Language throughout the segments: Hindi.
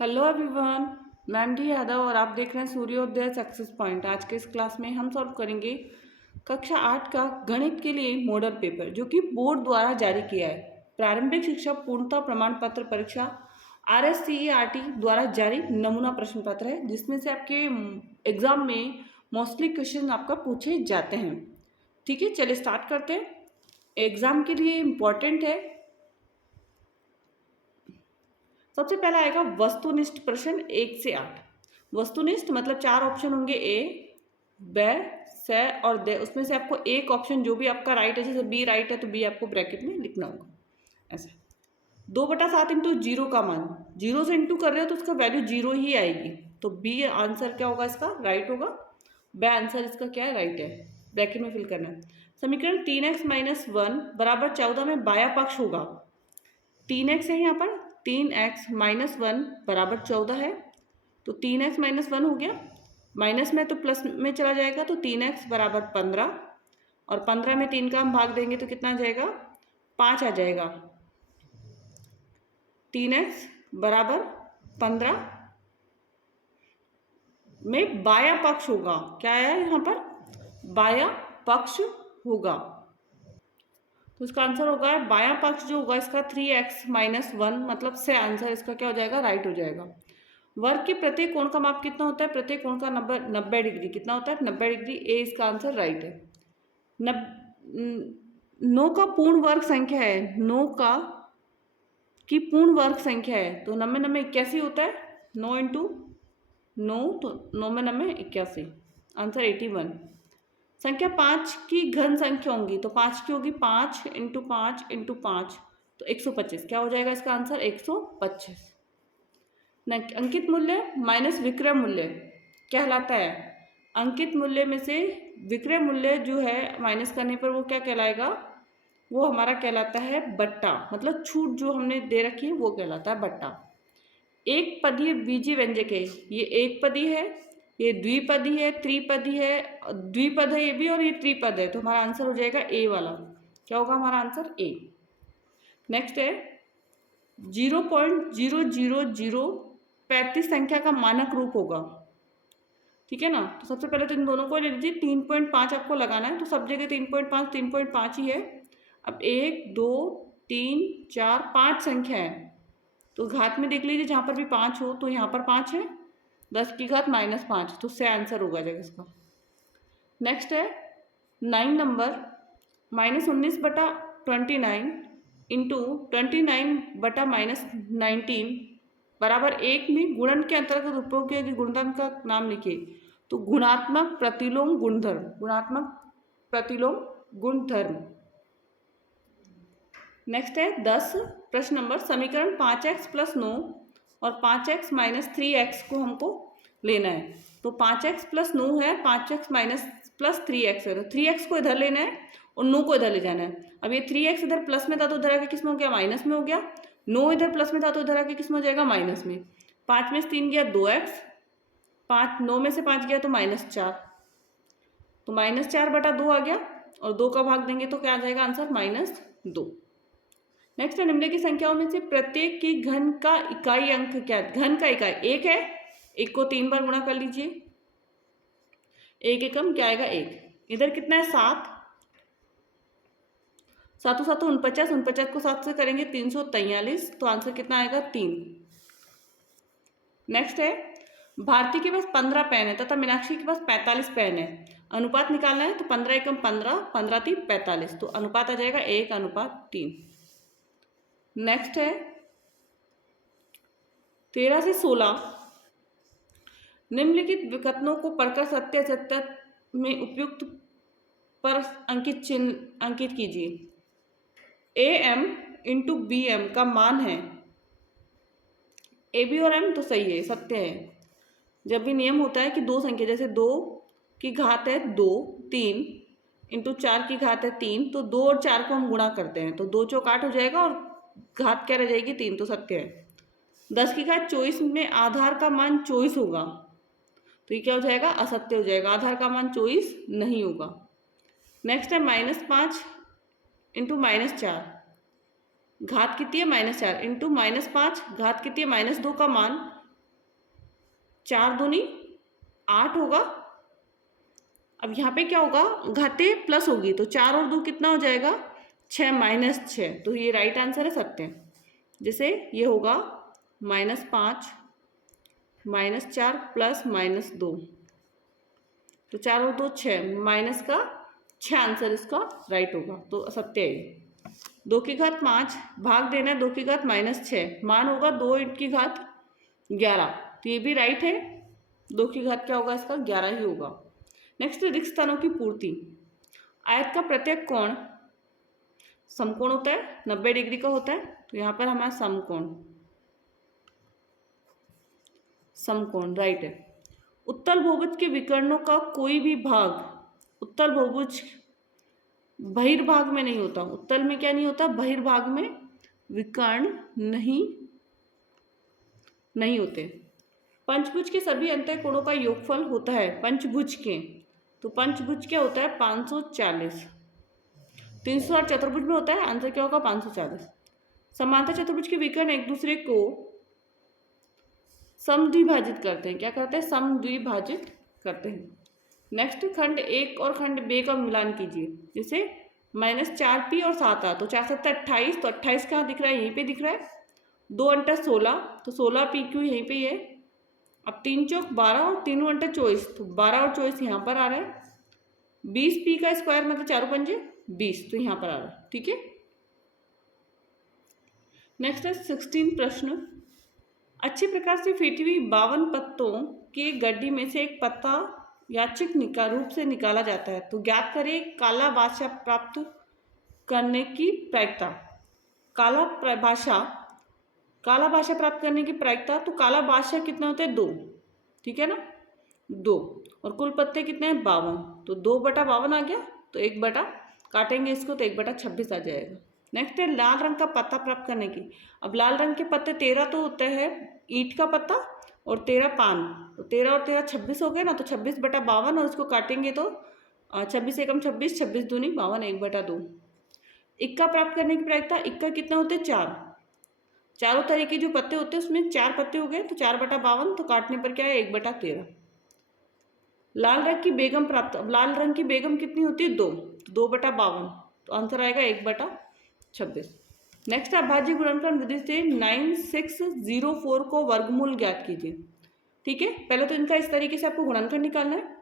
हेलो एवरीवन, मैं डी यादव और आप देख रहे हैं सूर्योदय सक्सेस पॉइंट। आज के इस क्लास में हम सॉल्व करेंगे कक्षा 8 का गणित के लिए मॉडल पेपर जो कि बोर्ड द्वारा जारी किया है। प्रारंभिक शिक्षा पूर्णता प्रमाण पत्र परीक्षा RSCERT द्वारा जारी नमूना प्रश्न पत्र है, जिसमें से आपके एग्जाम में मोस्टली क्वेश्चन आपका पूछे जाते हैं। ठीक है, चलिए स्टार्ट करते हैं। एग्जाम के लिए इम्पोर्टेंट है। सबसे पहला आएगा वस्तुनिष्ठ प्रश्न 1 से 8। वस्तुनिष्ठ मतलब 4 ऑप्शन होंगे, ए, ब, स और द। उसमें से आपको एक ऑप्शन जो भी आपका राइट है, जैसे बी राइट है तो बी आपको ब्रैकेट में लिखना होगा। ऐसा 2/7 इंटू जीरो का मान, जीरो से इंटू कर रहे हो तो उसका वैल्यू जीरो ही आएगी, तो बी आंसर क्या होगा, इसका राइट होगा। ब आंसर इसका क्या है, राइट है। ब्रैकेट में फिल करना है। समीकरण 3x-1 बराबर 14 में बाया पक्ष होगा। 3x है यहाँ पर, 3x-1 बराबर 14 है, तो 3x-1 हो गया। माइनस में तो प्लस में चला जाएगा, तो 3x बराबर 15 और 15 में 3 का हम भाग देंगे तो कितना आ जाएगा, 5 आ जाएगा। 3x बराबर 15 में बाया पक्ष होगा। क्या है यहाँ पर, बाया पक्ष होगा, तो इसका आंसर होगा बायां पक्ष जो होगा इसका 3x-1, मतलब से आंसर इसका क्या हो जाएगा, राइट हो जाएगा। वर्ग के प्रत्येक कोण का माप कितना होता है, प्रत्येक कोण का 90 डिग्री कितना होता है, 90 डिग्री। ए इसका आंसर राइट है। 9 का पूर्ण वर्ग संख्या है, 9 का की पूर्ण वर्ग संख्या है, तो 9 81 होता है। 9 इंटू 9 तो 9 81, आंसर 81। संख्या 5 की घन संख्या होंगी, तो 5 की होगी 5 इंटू 5 इंटू 5, तो 125। क्या हो जाएगा इसका आंसर, 125। अंकित मूल्य माइनस विक्रय मूल्य कहलाता है। अंकित मूल्य में से विक्रय मूल्य जो है माइनस करने पर वो क्या कहलाएगा, वो हमारा कहलाता है बट्टा, मतलब छूट जो हमने दे रखी है वो कहलाता है बट्टा। एक पदीय बीजीय व्यंजक है, ये एक पदी है, ये द्विपदी है, त्रिपदी है, द्विपद है ये भी, और ये त्रिपद है, तो हमारा आंसर हो जाएगा ए वाला। क्या होगा हमारा आंसर, ए। नेक्स्ट है 0.0035 संख्या का मानक रूप होगा। ठीक है ना, तो सबसे पहले तो इन दोनों को ले लीजिए। 3.5 आपको लगाना है, तो सब जगह 3.5 ही है। अब 1 2 3 4 5 संख्या है, तो घात में देख लीजिए, जहाँ पर भी 5 हो तो यहाँ पर 5 है, 10 की घात -5, तो से आंसर होगा जाएगा इसका। नेक्स्ट है 9 नंबर, -19/29 इंटू 29/-19 बराबर 1 में गुणन के अंतर्गत उपयोग किए गए गुणधर्म का नाम लिखिए। तो गुणात्मक प्रतिलोम गुणधर्म, गुणात्मक प्रतिलोम गुणधर्म। नेक्स्ट है 10 प्रश्न नंबर, समीकरण 5x + 9 और 5x - 3x को हमको लेना है। तो 5x + 9 है, 5x + 3x है, तो 3x को इधर लेना है और 9 को इधर ले जाना है। अब ये 3x इधर प्लस में था तो इधर आके किस में हो गया, माइनस में हो गया। 9 इधर प्लस में था तो इधर आके किस में हो जाएगा, माइनस में। 5 में से 3 गया 2x, 9 में से 5 गया तो -4, तो -4/2 आ गया, और 2 का भाग देंगे तो क्या आ जाएगा आंसर, -2। नेक्स्ट है निम्न की संख्याओं में से प्रत्येक की घन का इकाई अंक क्या है। घन का इकाई 1 है, 1 को 3 बार गुणा कर लीजिए, 1 एकम क्या आएगा 1। इधर कितना है 7, 7 7 49, 49 को 7 से करेंगे 343, तो आंसर कितना आएगा 3। नेक्स्ट है भारती के पास 15 पेन है तथा मीनाक्षी के पास 45 पेन है। अनुपात निकालना है, तो 15 एकम 15, 15 3 45, तो अनुपात आ जाएगा 1:3। नेक्स्ट है 13 से 16 निम्नलिखित विकथनों को पढ़कर सत्य असत्य में उपयुक्त पर अंकित चिन्ह अंकित कीजिए। AM इंटू BM का मान है, AB और M तो सही है, सत्य है। जब भी नियम होता है कि दो संख्या, जैसे 2 की घात है 2, 3 इंटू 4 की घात है 3, तो 2 और 4 को हम गुणा करते हैं, तो 2 चौक 8 हो जाएगा और घात क्या रह जाएगी 3, तो सत्य है। 10 की घात 24 में आधार का मान 24 होगा, तो ये क्या हो जाएगा, असत्य हो जाएगा, आधार का मान 24 नहीं होगा। नेक्स्ट है -5 इंटू -4 घात कितनी है, -4 इंटू -5 घात कितनी है, -2 का मान 4 दूनी 8 होगा। अब यहाँ पे क्या होगा, घाते प्लस होगी तो 4 और 2 कितना हो जाएगा, 6 माइनस 6, तो ये राइट आंसर है सत्य। जैसे ये होगा -5 -4 प्लस -2, तो 4 और 2 6, माइनस का 6 आंसर इसका राइट होगा, तो सत्य है ये। 2 की घात 5 भाग देना है 2 की घात -6, मान होगा 2 की घात 11, तो ये भी राइट है। 2 की घात क्या होगा इसका, 11 ही होगा। नेक्स्ट, रिक्त स्थानों की पूर्ति। आयत का प्रत्येक कोण समकोण होता है, 90 डिग्री का होता है, तो यहाँ पर हमारा समकोण राइट है। उत्तल बहुभुज के विकर्णों का कोई भी भाग उत्तल बहुभुज बहिर्भाग में नहीं होता। उत्तल में क्या नहीं होता, बहिर्भाग में विकर्ण नहीं होते। पंचभुज के सभी अंतः कोणों का योगफल होता है पंचभुज के, तो पंचभुज क्या होता है 540। 360 चतुर्भुज में होता है, आंसर क्या होगा 540। समांतर चतुर्भुज के विकर्ण एक दूसरे को समद्विभाजित करते हैं, क्या करते हैं, समद्विभाजित करते हैं। नेक्स्ट, खंड 1 और खंड 2 का मिलान कीजिए। जैसे -4p और 7r, तो 4 7 28, तो 28 कहाँ दिख रहा है, यहीं पे दिख रहा है। 2 अंटा 16, तो 16pq यहीं पे ही है। अब 3 चौक 12 और 3 अंटा 24, तो 12 और 24 यहाँ पर आ रहा है। 20p का स्क्वायर मतलब 4 पंजे 20, तो यहाँ पर आ रहा है, ठीक है। नेक्स्ट है 16 प्रश्न। अच्छी प्रकार से फेंटी हुई 52 पत्तों के गड्डी में से एक पत्ता यादृच्छिक रूप से निकाला जाता है, तो ज्ञात करें काला भाषा प्राप्त करने की प्रायिकता। काला भाषा प्राप्त करने की प्रायिकता, तो काला भाषा कितना होता है 2, ठीक है ना, 2, और कुल पत्ते कितने हैं 52, तो 2/52 आ गया, तो 1 काटेंगे इसको तो 1/26 आ जाएगा। नेक्स्ट है लाल रंग का पत्ता प्राप्त करने की। अब लाल रंग के पत्ते 13 तो होते हैं ईंट का पत्ता और 13 पान, तो 13 और 13 26 हो गए ना, तो 26/52, और इसको काटेंगे तो 26 एकम 26, 26 दूनी 52, 1/2। इक्का प्राप्त करने की प्रायिकता, इक्का कितने होते हैं 4, चारों तरह के जो पत्ते होते हैं उसमें 4 पत्ते हो गए, तो 4/52, तो काटने पर क्या है 1/13। लाल रंग की बेगम प्राप्त, अब लाल रंग की बेगम कितनी होती है 2, 2/52, तो आंसर आएगा 1/26। नेक्स्ट, अभाज्य गुणनखंड विधि से 9604 को वर्गमूल ज्ञात कीजिए। ठीक है, पहले तो इनका इस तरीके से आपको गुणनखंड निकालना है,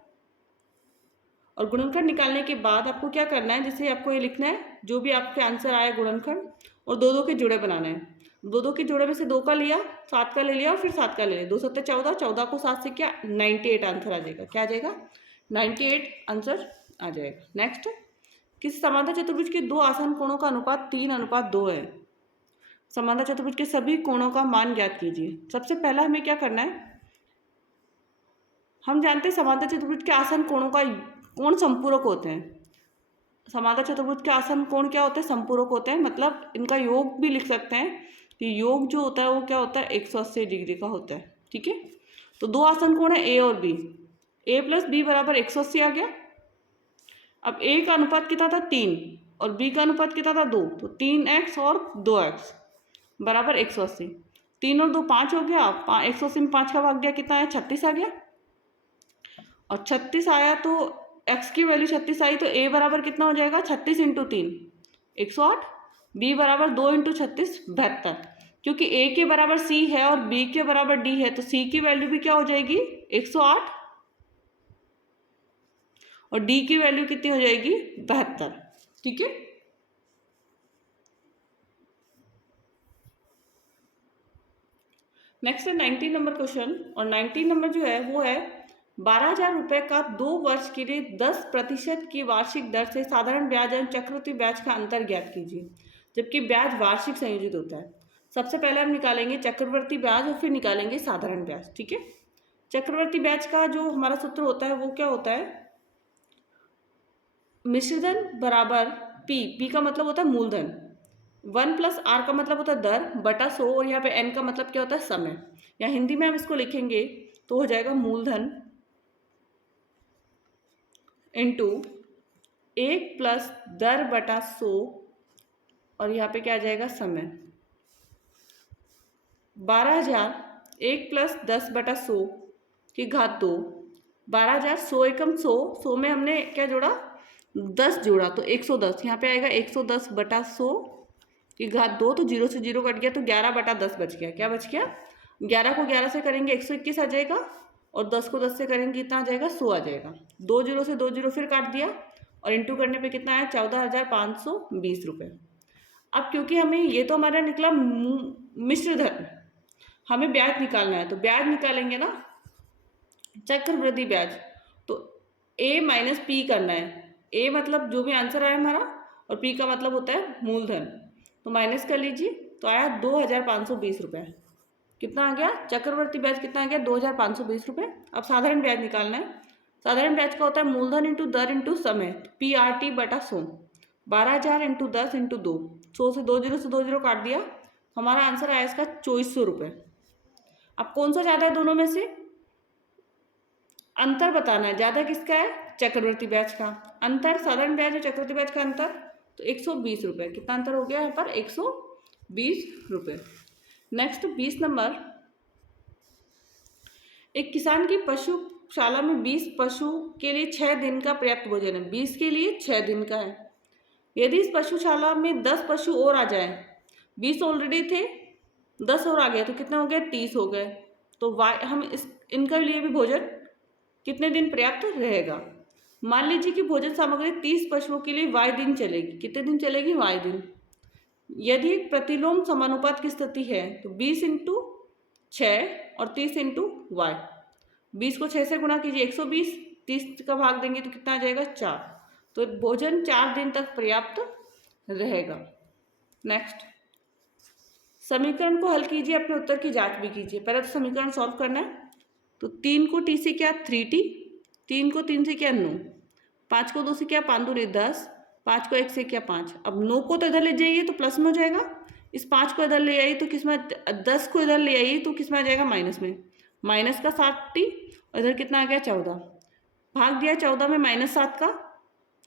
और गुणनखंड निकालने के बाद आपको क्या करना है, जैसे आपको ये लिखना है जो भी आपके आंसर आया गुणनखंड, और 2 2 के जोड़े बनाने हैं। 2 2 के जोड़े में से 2 का लिया, 7 का ले लिया और फिर 7 का ले लिया, 2 7 14, 14 को 7 से क्या 98 आंसर आ जाएगा। क्या आ जाएगा 98 आंसर आ जाएगा। नेक्स्ट, किसी समांतर चतुर्भुज के 2 आसन कोणों का अनुपात 3:2 है। समांतर चतुर्भुज के सभी कोणों का मान ज्ञात कीजिए। सबसे पहला हमें क्या करना है, हम जानते हैं समांतर चतुर्भुज के आसन कोणों का कोण संपूरक होते हैं। समांतर चतुर्भुज के आसन कोण क्या होते हैं, संपूरक होते हैं, मतलब इनका योग भी लिख सकते हैं कि योग जो होता है वो क्या होता है 180 डिग्री का होता है। ठीक है, तो 2 आसन कोण है ए और बी, a + b = 180 आ गया। अब a का अनुपात कितना था 3 और b का अनुपात कितना था 2, तो 3x और 2x = 180। 3 और 2 5 हो गया, 180 में 5 का भाग दिया कितना आया 36 आ गया, और 36 आया तो x की वैल्यू 36 आई, तो a बराबर कितना हो जाएगा 36 × 3 108, b बराबर 2 × 36 72, क्योंकि a के बराबर c है और b के बराबर d है, तो c की वैल्यू भी क्या हो जाएगी 108 और d की वैल्यू कितनी हो जाएगी 72। ठीक है, नेक्स्ट है 19 नंबर क्वेश्चन, और 19 नंबर जो है वो है 12,000 रुपये का 2 वर्ष के लिए 10% की वार्षिक दर से साधारण ब्याज एवं चक्रवृद्धि ब्याज का अंतर ज्ञात कीजिए, जबकि ब्याज वार्षिक संयोजित होता है। सबसे पहले हम निकालेंगे चक्रवृद्धि ब्याज और फिर निकालेंगे साधारण ब्याज। ठीक है, चक्रवृद्धि ब्याज का जो हमारा सूत्र होता है वो क्या होता है, मिश्रधन बराबर p का मतलब होता है मूलधन, 1 + r का मतलब होता है दर बटा 100, और यहाँ पे n का मतलब क्या होता है समय, या हिंदी में हम इसको लिखेंगे तो हो जाएगा मूलधन इंटू 1 + दर बटा 100, और यहाँ पे क्या आ जाएगा समय। 12,000 1 + 10/100 की घात 2, 12,000, 100 एकम 100, 100 में हमने क्या जोड़ा 10 जोड़ा तो 110, यहाँ पे आएगा 110 बटा 100 की घात 2, तो 0 से 0 कट गया तो 11 बटा 10 बच गया। क्या बच गया? 11 को 11 से करेंगे 121 आ जाएगा, और 10 को 10 से करेंगे कितना आ जाएगा 100 आ जाएगा। 2 जीरो से 2 जीरो फिर काट दिया, और इंटू करने पे कितना आया 14,520 रुपये। अब क्योंकि हमें ये तो हमारा निकला मिश्र धन, हमें ब्याज निकालना है, तो ब्याज निकालेंगे ना, चक्रवृद्धि ब्याज, तो ए माइनस पी करना है। ए मतलब जो भी आंसर आया हमारा, और पी का मतलब होता है मूलधन, तो माइनस कर लीजिए, तो आया 2,520 रुपये। कितना आ गया? चक्रवर्ती ब्याज कितना आ गया? 2,520 रुपये। अब साधारण ब्याज निकालना है। साधारण ब्याज का होता है मूलधन इंटू दर इंटू समय, PRT बटा 100, 12,000 इंटू 10 इंटू 2, 100 से 2 जीरो से 2 जीरो काट दिया, हमारा आंसर आया इसका 2400 रुपये। अब कौन सा ज़्यादा है दोनों में से? अंतर बताना है, ज़्यादा किसका है? चक्रवर्ती ब्याज का। अंतर साधारण ब्याज और चक्रवर्ती ब्याज का अंतर, तो 120 रुपये। कितना अंतर हो गया यहाँ पर? 120 रुपये। नेक्स्ट 20 नंबर, एक किसान की पशुशाला में 20 पशु के लिए 6 दिन का पर्याप्त भोजन है। 20 के लिए 6 दिन का है। यदि इस पशुशाला में 10 पशु और आ जाए, 20 ऑलरेडी थे, 10 और आ गया, तो कितना हो गया? 30 हो गए। तो हम इनके लिए भी भोजन कितने दिन पर्याप्त रहेगा? मान लीजिए कि भोजन सामग्री 30 पशुओं के लिए y दिन चलेगी। कितने दिन चलेगी? y दिन। यदि एक प्रतिलोम समानुपात की स्थिति है, तो 20 इंटू 6 और 30 इंटू वाई। 20 को 6 से गुणा कीजिए 120, 30 का भाग देंगे तो कितना आ जाएगा? 4। तो भोजन 4 दिन तक पर्याप्त रहेगा। नेक्स्ट, समीकरण को हल कीजिए, अपने उत्तर की जांच भी कीजिए। पहले तो समीकरण सॉल्व करना है। तो 3 को t से क्या 3t, 3 को 3 से क्या 9, 5 को 2 से क्या 5 दूनी 10, 5 को 1 से क्या 5। अब 9 को तो इधर ले जाइए तो प्लस में हो जाएगा, इस 5 को इधर ले आइए तो किस में, 10 को इधर ले आइए तो किस में आ जाएगा? माइनस में। माइनस का 7t, और इधर कितना आ गया? 14। भाग दिया 14 में -7 का,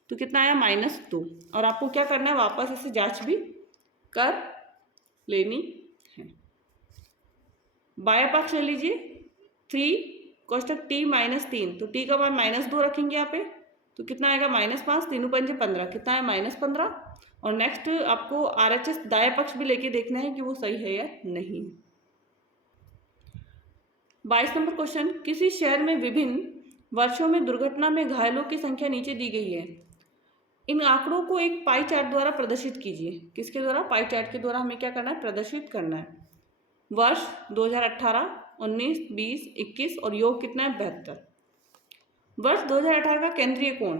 तो कितना आया? -2। और आपको क्या करना है? वापस इसे जाँच भी कर लेनी है। बाया पक्ष ले लीजिए, 3 कोष्टक t -3, तो t का मान -2 रखेंगे यहाँ पे, तो कितना आएगा? -5, 3 पंजे 15, कितना है? -15। और नेक्स्ट आपको RHS दाया पक्ष भी लेके देखना है कि वो सही है या नहीं। 22 नंबर क्वेश्चन, किसी शहर में विभिन्न वर्षों में दुर्घटना में घायलों की संख्या नीचे दी गई है। इन आंकड़ों को एक पाई चार्ट द्वारा प्रदर्शित कीजिए। किसके द्वारा? पाई चार्ट के द्वारा हमें क्या करना है? प्रदर्शित करना है। वर्ष 2018, 19, 20, 21 और योग कितना है? 72। वर्ष 2018 का केंद्रीय कोण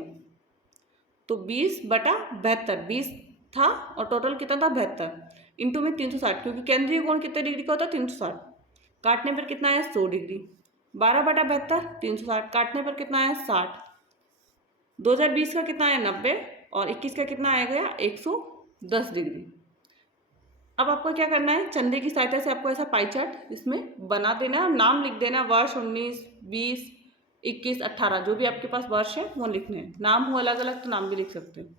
तो 20/72, 20 था और टोटल कितना था? 72, इंटू में 360, क्योंकि केंद्रीय कोण कितने डिग्री का होता है? 360। काटने पर कितना आया? 100 डिग्री। 12/72, 360, काटने पर कितना आया? 60। 2020 का कितना आया? 90, और 21 का कितना आया गया? 110 डिग्री। अब आपको क्या करना है? चंदे की सहायता से आपको ऐसा पाई चार्ट इसमें बना देना है, नाम लिख देना, वर्ष 19, 20, 21, 18, जो भी आपके पास वर्ष है वो लिखने हैं। नाम हो अलग अलग तो नाम भी लिख सकते हैं।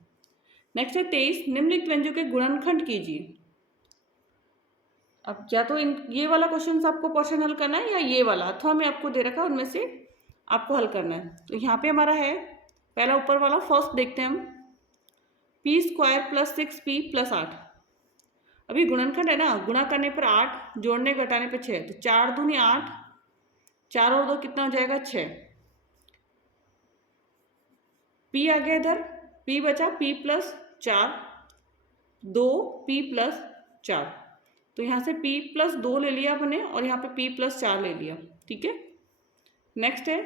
नेक्स्ट है 23, निम्नलिखित व्यंजकों के गुणनखंड कीजिए। अब या तो ये वाला क्वेश्चन आपको पोर्शन हल करना है, या ये वाला अथवा में आपको दे रखा है, उनमें से आपको हल करना है। तो यहाँ पे हमारा है पहला ऊपर वाला, फर्स्ट देखते हैं हम, p² + 6p + 8। अभी गुणनखंड है ना, गुणा करने पर 8, जोड़ने घटाने पर 6, तो 4 दूनी 8, 4 और 2 कितना हो जाएगा? 6। p आ गया इधर, p बचा, p + 4, 2p + 4, तो यहाँ से p + 2 ले लिया हमने, और यहाँ पे p + 4 ले लिया। ठीक है। नेक्स्ट है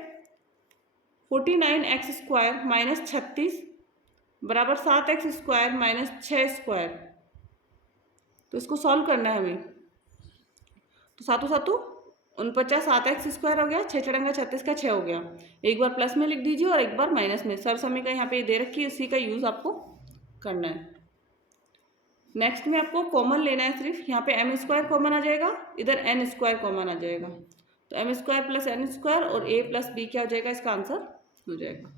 49x² - 36 बराबर 7x² - 6²। तो इसको सॉल्व करना है हमें। तो 7 7 49, 7x² हो गया, 6 चढ़ेंगे 36 का 6 हो गया। एक बार प्लस में लिख दीजिए और एक बार माइनस में। सर समय का यहाँ पे दे रखी है, उसी का यूज़ आपको करना है। नेक्स्ट में आपको कॉमन लेना है सिर्फ, यहाँ पे m² कॉमन आ जाएगा, इधर n² कॉमन आ जाएगा, तो m² + n² और a + b क्या हो जाएगा? इसका आंसर हो जाएगा।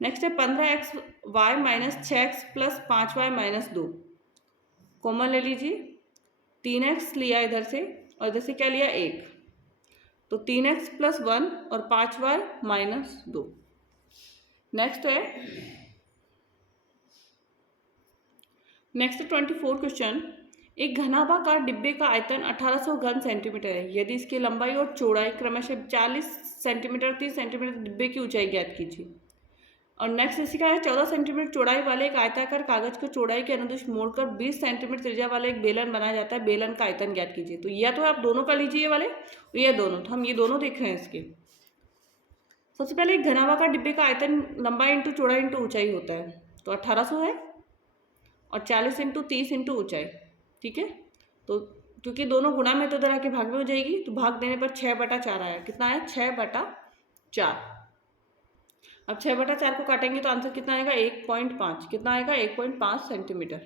नेक्स्ट है 15xy - 6x + 5y - 2, कॉमन ले लीजिए, 3x लिया इधर से और इधर से क्या लिया? 1, तो 3x + 1 और 5y - 2। Next 24 question. एक घनाभाकार डिब्बे का आयतन 1800 घन सेंटीमीटर है। यदि इसकी लंबाई और चौड़ाई क्रमशः 40 सेंटीमीटर 30 सेंटीमीटर, डिब्बे की ऊंचाई ज्ञात कीजिए। और नेक्स्ट इसी का है 14 सेंटीमीटर चौड़ाई वाले एक आयताकार कागज को चौड़ाई के अनुदिश मोड़कर 20 सेंटीमीटर त्रिज्या वाला एक बेलन बनाया जाता है। बेलन का आयतन ज्ञात कीजिए। तो या तो आप दोनों का लीजिए वाले, ये दोनों, तो हम ये दोनों देख रहे हैं इसके। सबसे पहले एक घनाभाकार डिब्बे का आयतन लंबाई इंटू चौड़ाई इंटू ऊंचाई होता है, तो 1800 है और 40 इंटू 30 इंटू ऊंचाई, ठीक है। तो क्योंकि दोनों गुणा में तो इधर आके भाग में हो जाएगी, तो भाग देने पर 6/4 आया। कितना आया? 6/4। अब 6/4 को काटेंगे तो आंसर कितना आएगा? 1.5। कितना आएगा? 1.5 सेंटीमीटर।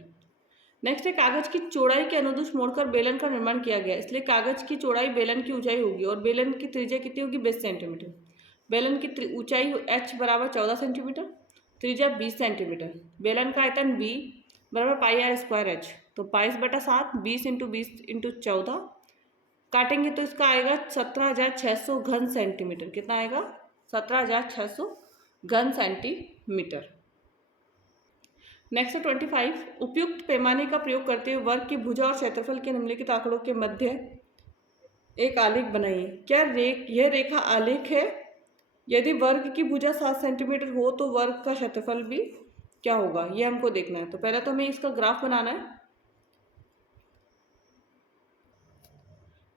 नेक्स्ट है कागज की चौड़ाई के अनुदिश मोड़कर बेलन का निर्माण किया गया, इसलिए कागज की चौड़ाई बेलन की ऊंचाई होगी और बेलन की त्रिज्या कितनी होगी? 20 सेंटीमीटर। बेलन की ऊंचाई h = 14 सेंटीमीटर, त्रिज्या 20 सेंटीमीटर। बेलन का आयतन b = πr²h, तो 22/7 20 × 20 × 14 काटेंगे तो इसका आएगा 17,600 घन सेंटीमीटर। कितना आएगा? 17,600 घन सेंटीमीटर। नेक्स्ट 25। उपयुक्त पैमाने का प्रयोग करते हुए वर्ग की भुजा और क्षेत्रफल के निम्नलिखित आंकड़ों के मध्य एक आलेख बनाइए। क्या यह रेखा आलेख है? यदि वर्ग की भुजा 7 सेंटीमीटर हो तो वर्ग का क्षेत्रफल भी क्या होगा, ये हमको देखना है। तो पहले तो हमें इसका ग्राफ बनाना है।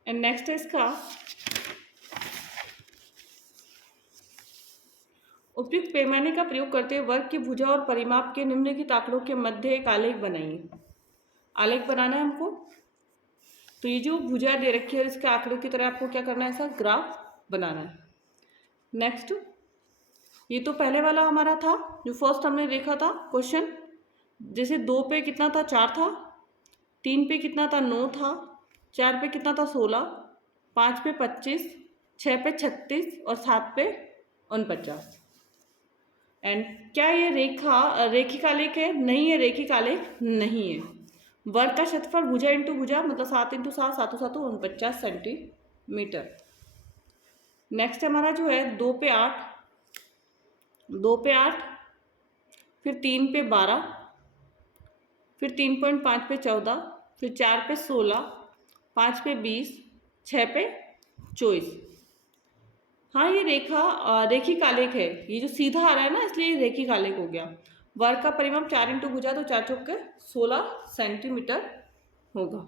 एंड नेक्स्ट है इसका उपयुक्त पैमाने का प्रयोग करते हुए वर्ग की भुजा और परिमाप के निम्नलिखित आंकड़ों के मध्य एक आलेख बनाइए। आलेख बनाना है हमको। तो ये जो भुजा दे रखी है इसके आंकड़ों की तरह आपको क्या करना है? ऐसा ग्राफ बनाना है। नेक्स्ट, ये तो पहले वाला हमारा था जो फर्स्ट हमने देखा था क्वेश्चन। जैसे 2 पे कितना था? 4 था, 3 पे कितना था? 9 था, 4 पे कितना था? 16, 5 पे 25, 6 पे 36 और 7 पे 49। एंड क्या ये रेखिक आलेख है? नहीं है, रेखिक आलेख नहीं है। वर्ग का क्षेत्रफल भुजा इंटू भुजा मतलब 7 × 7 7 7 49 सेंटीमीटर। नेक्स्ट हमारा जो है 2 पे 8, 2 पे 8, फिर 3 पे 12, फिर 3.5 पे 14, फिर 4 पे 16, 5 पे 20, 6 पे 24। हाँ, ये रेखिक आलेख है। ये जो सीधा आ रहा है ना, इसलिए ये रेखिक आलेख हो गया। वर्ग का परिमाप 4 × भुजा तो 4 × 16 सेंटीमीटर होगा।